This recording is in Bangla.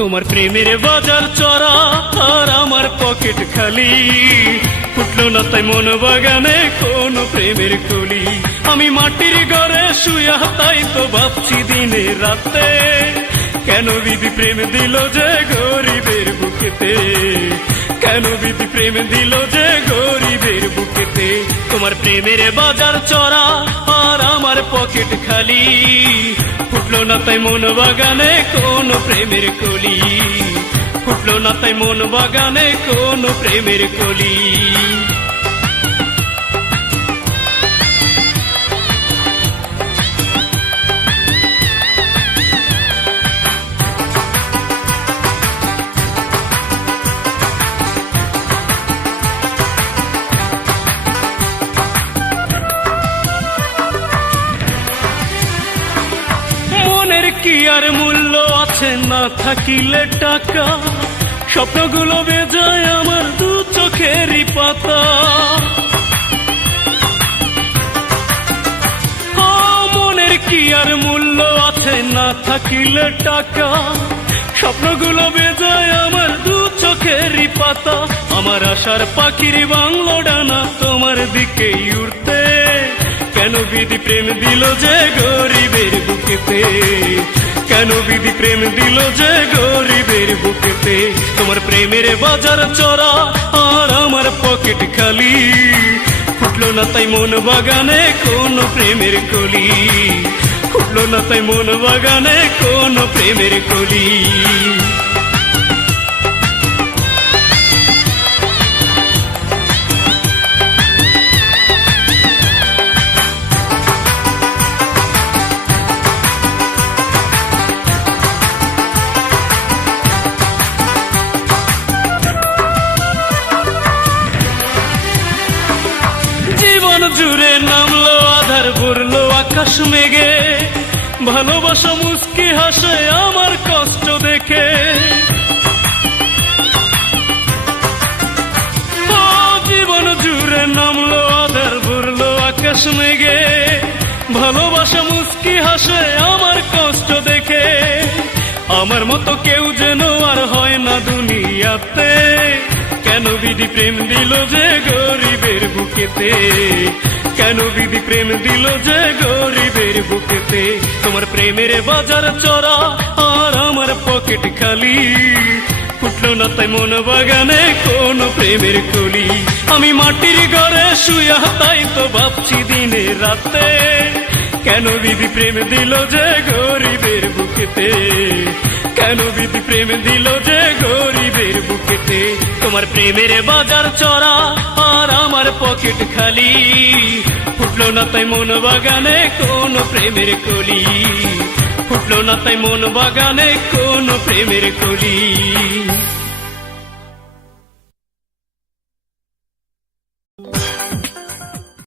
তোমার প্রেমের বাজার চড়া আর আমার পকেট খালি, ফুটলো না তাই মন বাগানে কোন প্রেমের কলি। আমি মাটির ঘরে শুয়া তাই তো ভাবছি দিনে রাতে, কেন বিধি প্রেম দিল যে গরিবের বুকেতে, কেন বিধি প্রেম দিল যে গরিবের বুকেতে। তোমার প্রেমের বাজার চড়া আর আমার পকেট খালি, ফুটলো না তাই মন বাগানে কোন প্রেমের কলি, ফুটলো না তাই মন বাগানে কোন প্রেমের কলি। কি আর মূল্য আছে না থাকিলে টাকা, স্বপ্নগুলো বেজায় আমার দু চোখেরই পাতা। মনের কি আর মূল্য আছে না থাকিলে টাকা, স্বপ্নগুলো বেজায় আমার দু চোখেরই পাতা। আমার আশার পাখির বাংলো ডানা তোমার দিকে উড়তে, কেন বিধি প্রেম দিল যে গরিবের বুকেতে, কেন বিধি প্রেম দিল যে গরিবের বুকেতে। তোমার প্রেমের বাজার চড়া আর আমার পকেট খালি, ফুটলো না তাই মন বাগানে কোন প্রেমের কলি, ফুটলো না তাই মন বাগানে কোন প্রেমের কলি। জুড়ে নামলো আধার ভরলো আকাশ মেঘে, ভালোবাসা মুস্কি হাসে আমার কষ্ট দেখে। জীবন জুড়ে নামলো আধার ভরলো আকাশ মেঘে, ভালোবাসা মুস্কি হাসে আমার কষ্ট দেখে। আমার মতো কেউ যেন আর হয় না দুনিয়াতে, কেন বিধি প্রেম দিল যে গরিবের বুকেতে, কেন বিধি প্রেম দিল যে গরিবের বুকেতে। তোমার প্রেমের বাজার চড়া আর আমার পকেট খালি, ফুটলো না তাই মন বাগানে কোন প্রেমের কলি। আমি মাটির ঘরে শুয়া তাই তো ভাবছি দিনে রাতে, কেন বিধি প্রেম দিল যে গরিবের বুকেতে, কেন বিধি প্রেম দিল যে গরিবের বুকেতে। তোমার প্রেমের বাজার চড়া আর আমার পকেট খালি, ফুটলো না তাই মন বাগানে কোন প্রেমের কলি, ফুটলো না তাই মন বাগানে কোন প্রেমের কলি।